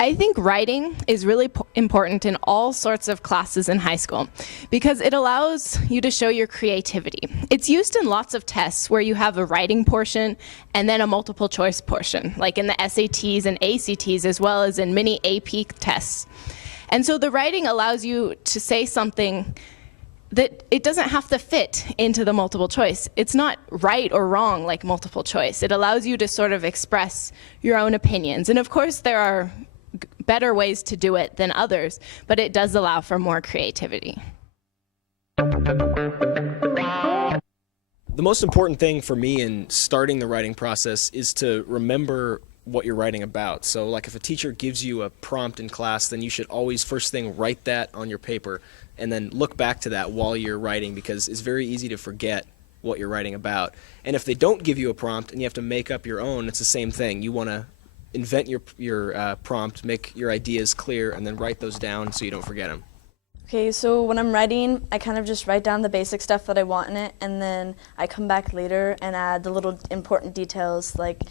I think writing is really important in all sorts of classes in high school because it allows you to show your creativity. It's used in lots of tests where you have a writing portion and then a multiple choice portion, like in the SATs and ACTs, as well as in many AP tests. And so the writing allows you to say something that it doesn't have to fit into the multiple choice. It's not right or wrong like multiple choice. It allows you to sort of express your own opinions. And of course there are better ways to do it than others, but it does allow for more creativity. The most important thing for me in starting the writing process is to remember what you're writing about. So like if a teacher gives you a prompt in class, then you should always first thing write that on your paper and then look back to that while you're writing, because it's very easy to forget what you're writing about. And if they don't give you a prompt and you have to make up your own, it's the same thing. You want to invent your prompt, make your ideas clear, and then write those down so you don't forget them. Okay, so when I'm writing, I kind of just write down the basic stuff that I want in it, and then I come back later and add the little important details. Like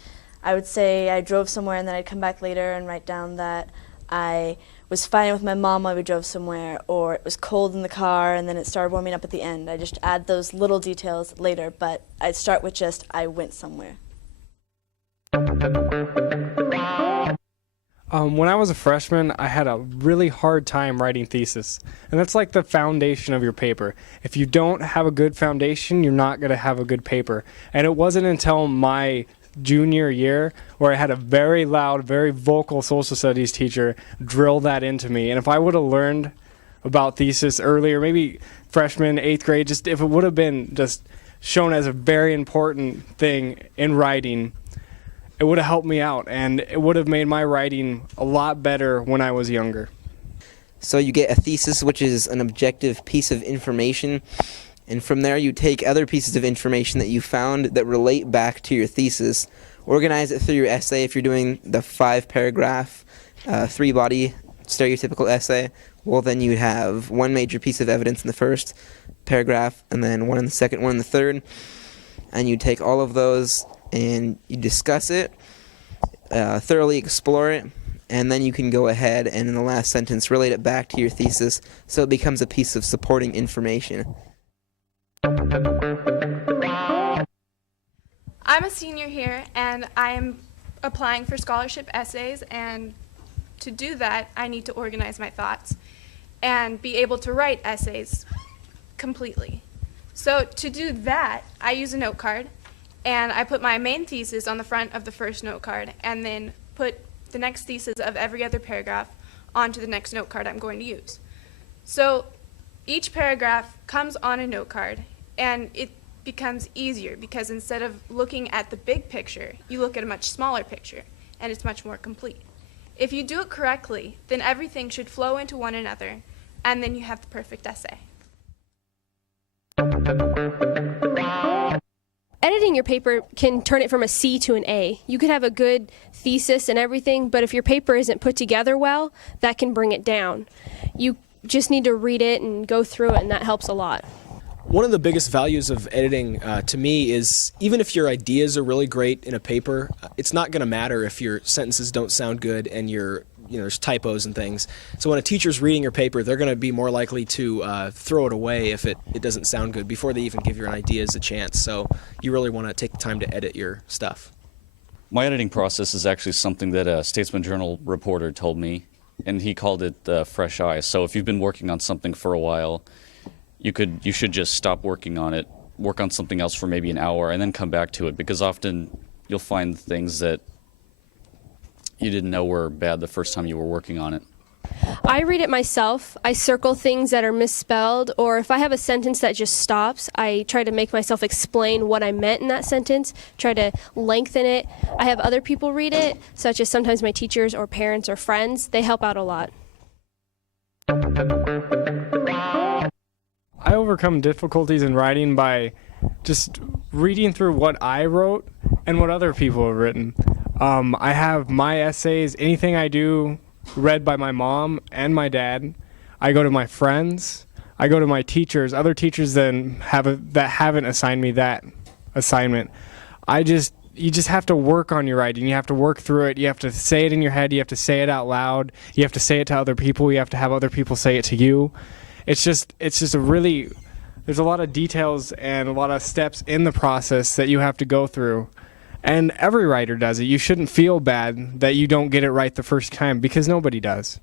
I would say I drove somewhere, and then I'd come back later and write down that I was fighting with my mom while we drove somewhere, or it was cold in the car and then it started warming up at the end. I just add those little details later, but I'd start with just I went somewhere. When I was a freshman, I had a really hard time writing thesis, and that's like the foundation of your paper. If you don't have a good foundation, you're not going to have a good paper. And it wasn't until my junior year where I had a very loud, very vocal social studies teacher drill that into me. And if I would have learned about thesis earlier, maybe freshman, 8th grade, just if it would have been just shown as a very important thing in writing, it would have helped me out, and it would have made my writing a lot better when I was younger. So you get a thesis, which is an objective piece of information, and from there you take other pieces of information that you found that relate back to your thesis, organize it through your essay. If you're doing the 5-paragraph, 3-body stereotypical essay, well then you'd have one major piece of evidence in the first paragraph, and then one in the second, one in the third, and you take all of those and you discuss it, thoroughly explore it, and then you can go ahead and in the last sentence relate it back to your thesis so it becomes a piece of supporting information. I'm a senior here and I'm applying for scholarship essays, and to do that I need to organize my thoughts and be able to write essays completely. So to do that I use a note card, and I put my main thesis on the front of the first note card and then put the next thesis of every other paragraph onto the next note card I'm going to use. So each paragraph comes on a note card, and it becomes easier because instead of looking at the big picture, you look at a much smaller picture, and it's much more complete. If you do it correctly, then everything should flow into one another, and then you have the perfect essay. Editing your paper can turn it from a C to an A. You could have a good thesis and everything, but if your paper isn't put together well, that can bring it down. You just need to read it and go through it, and that helps a lot. One of the biggest values of editing to me is even if your ideas are really great in a paper, it's not going to matter if your sentences don't sound good and there's typos and things. So when a teacher's reading your paper, they're going to be more likely to throw it away if it doesn't sound good before they even give your ideas a chance. So you really want to take the time to edit your stuff. My editing process is actually something that a Statesman Journal reporter told me, and he called it fresh eyes. So if you've been working on something for a while, you should just stop working on it, work on something else for maybe an hour, and then come back to it, because often you'll find things that you didn't know were bad the first time you were working on it. I read it myself. I circle things that are misspelled, or if I have a sentence that just stops, I try to make myself explain what I meant in that sentence, try to lengthen it. I have other people read it, such as sometimes my teachers or parents or friends. They help out a lot. I overcome difficulties in writing by just reading through what I wrote and what other people have written. I have my essays, anything I do, read by my mom and my dad. I go to my friends. I go to my teachers, other teachers that haven't assigned me that assignment. I just you just have to work on your writing. You have to work through it. You have to say it in your head. You have to say it out loud. You have to say it to other people. You have to have other people say it to you. It's just a really, there's a lot of details and a lot of steps in the process that you have to go through. And every writer does it. You shouldn't feel bad that you don't get it right the first time, because nobody does.